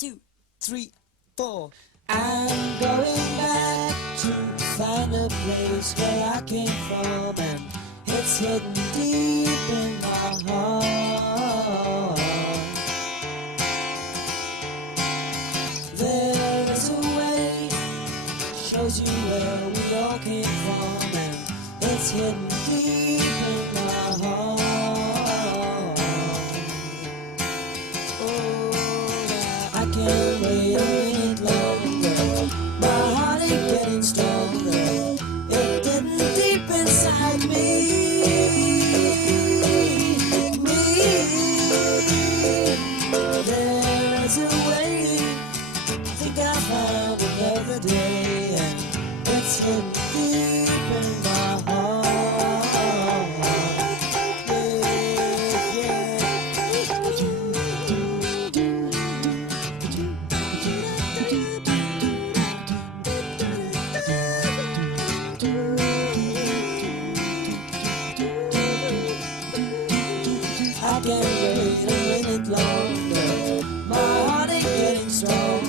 2, 3, 4. I'm going back to find a place where I came from, and it's hidden deep in my heart. There is a way, shows you where we all came from, and it's hidden deep in my heart. Oh, I can't wait a minute longer. My heart ain't getting stronger. It didn't deep inside me. There's a way. I think I found another day, and it's hidden deep in my heart. I can't wait a minute longer. My heart ain't getting stronger.